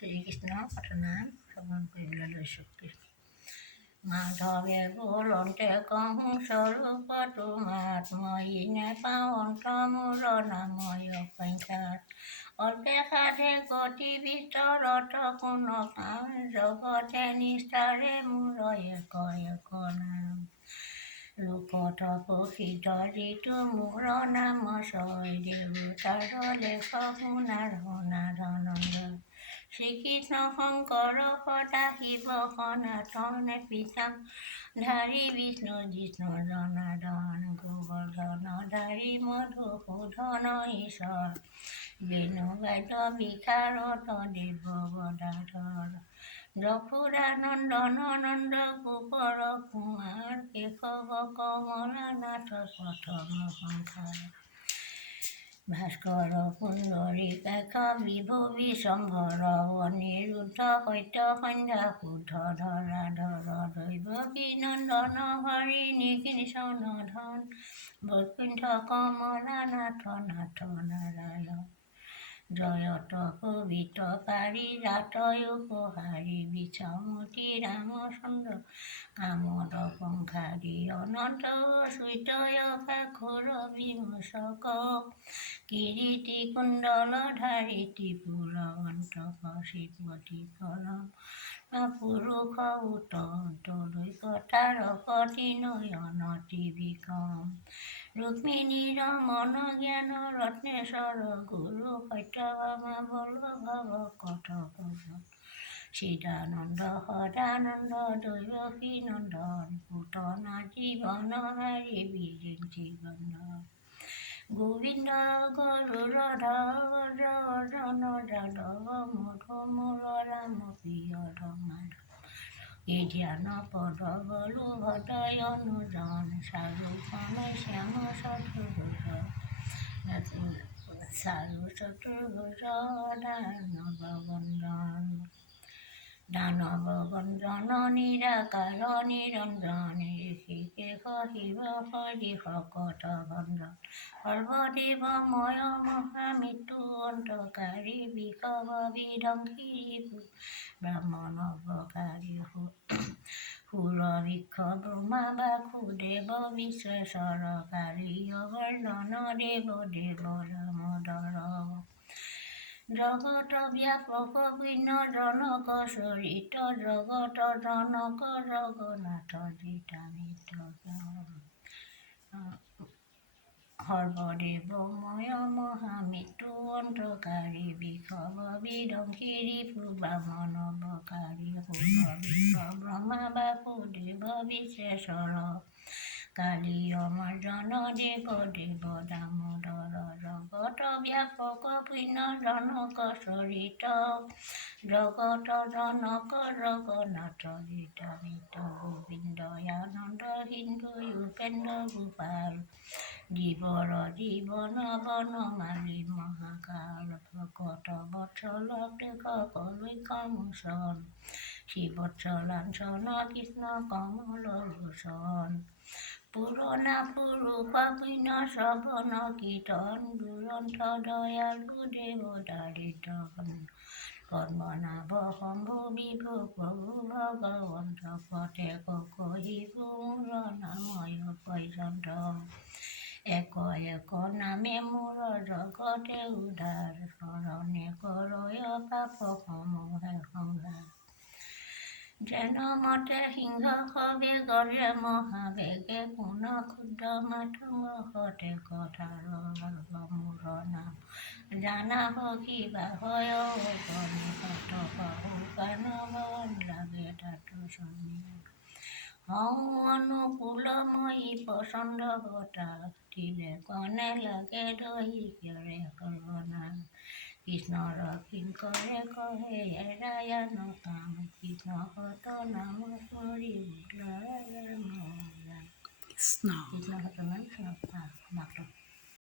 শ্ৰীকৃষ্ণ প্ৰাৰ্থনা শ্ৰৱণ কৰিবলৈ লৈছোঁ। মাধৱে বলন্তে কহোঁ স্বৰূপ তোমাত, মই নেপাওঁ অন্ত মূৰ নাময় সংখ্যাত। অল্পে সাধে গতি ভিতৰত কোন কাম, জগতে নিষ্ঠাৰে মোৰ এক এক নাম। লোকত প্ৰসিদ্ধ যিটো মোৰ নাম, ছয় দেৱতাৰ লেখ নাৰায়ণ। শ্ৰীকৃষ্ণ শংকৰ সদা শিৱ সনাতন, পিতাম ধাৰী বিষ্ণু জিষ্ণু জনাৰ্দন। গোবৰ্ধন ধাৰী মধুসূদন ঈশ্বৰ, বেণু বাদ্য বিশাৰদ দেৱ গদাধৰ। যশোদানন্দন নন্দ গোপৰ কুমাৰ, কেশৱ কমলানাথ প্ৰথম সংসাৰ। ভাস্কৰ পুণ্ডৰীকাক্ষ বিভু বিশ্বম্ভৰ, অনিৰুদ্ধ সত্য সন্ধ্যা শুদ্ধ ধৰাধৰ। দৈৱকী নন্দন হৰি নিকৃঞ্চন ধন, বৈকুণ্ঠ কমলানাথ নাথ নাৰায়ণ। জয়ত পবিত্ৰ পাৰিজাত উপহাৰী, বিচামতি ৰামচন্দ্ৰ কামদ পঙ্খাদি। অনন্ত অচ্যুত অঘাসুৰ বিমোচক, কিৰীটি কুণ্ডল ধাৰী ত্ৰিপুৰ অন্তক। শ্ৰীপতি কলম পুৰুষ উত্তম, দৈৱতাৰপতি নয়ন ত্ৰিবিক্ৰম। ৰুক্মিণী ৰমণ জ্ঞান ৰত্নেশ্বৰ গুৰু, সত্যভামা বল্লভ কথোপকথন। চিদানন্দ সদানন্দ দৈৱকী নন্দন, পুতনা জীৱন হাৰি বিৰিঞ্চি বন্দন। গোবিন্দ গৰুড়ধ্বজ অৰ্জন যাদৱ, মধু মূল ৰাম প্ৰিয় মাধৱ। এই ধ্যান পদ বলোভদ্ৰ অনুজন, চাৰুখন শ্যাম চতুৰ্ভুজ দানৱ বন্দন। দানৱ বন্দন নিৰাকাৰ নিৰঞ্জন, ঋষিকেশ শিৱ হৰি শকট ভঞ্জন। সৰ্বদেৱ ময় মহামৃত্যু অন্তকাৰী, বিষভ বিধ্বংসী ব্ৰাহ্মণ বকাৰী। সুৰবৃক্ষ ব্ৰহ্মা বাসুদেৱ বিশ্বেশ্বৰ, কালীয় বৰ্ধন দেৱ দেৱ দামোদৰ। জগত ব্যাপক পুণ্য জনক চৰিত, জগত জনক জগন্নাথ জিতামিত। সৰ্বদেৱ ময় মহামৃত্যু অন্তকাৰী, বিষভ বিধ্বংসী ব্ৰাহ্মণ বকাৰী। সুৰবৃক্ষ ব্ৰহ্মা বাসুদেৱ বিশ্বেশ্বৰ, কালীয় মৰ্দন দেৱ দেৱ দামোদৰ। জগত ব্যাপক পুণ্য জনক চৰিত, জগত জনক জগন্নাথ জিতামিত। গোবিন্দ আনন্দ সিন্ধু উপেন্দ্ৰ গোপাল, জীৱৰ জীৱন বনমালী মহাকাল। ভকত বৎসল কৃষক লক্ষ্য মোচন, শ্ৰীবৎসলাঞ্ছন কৃষ্ণ কমল লোচন। পুৰণা পুৰুষ পুণ্য শ্ৰৱণ কীৰ্তন, দুৰন্ত দয়ালু দেৱ দাৰিদ্ৰ ঘন। পদ্মনাভ শম্ভু বিভু প্ৰভু ভগৱন্ত, প্ৰত্যেক কহিবো মোৰ নাময় পৰ্যন্ত। এক এক নামে মোৰ জগতে উদ্ধাৰ, শৰণে কৰয় পাপ সমূহে সংহাৰ। যেন মতে সিংহ সবেগৰে মহাবেগে, কোন ক্ষুদ্ৰ মাথো সতে কথাৰ। মোৰ নাম জানা কিবা হয় অগণিত, পাহু কাণ লাগে তাতো চন্দিয়া। হওঁ অনুকূলময়ী পচন্দ বতা, দিলে কণে লাগে দহি কৰে সৰ্বনাশ। কৃষ্ণৰ কিংকৰে কহে এৰায়া নকাম, কৃষ্ণ সত নাম স্মৰি কৃষ্ণ সত নাম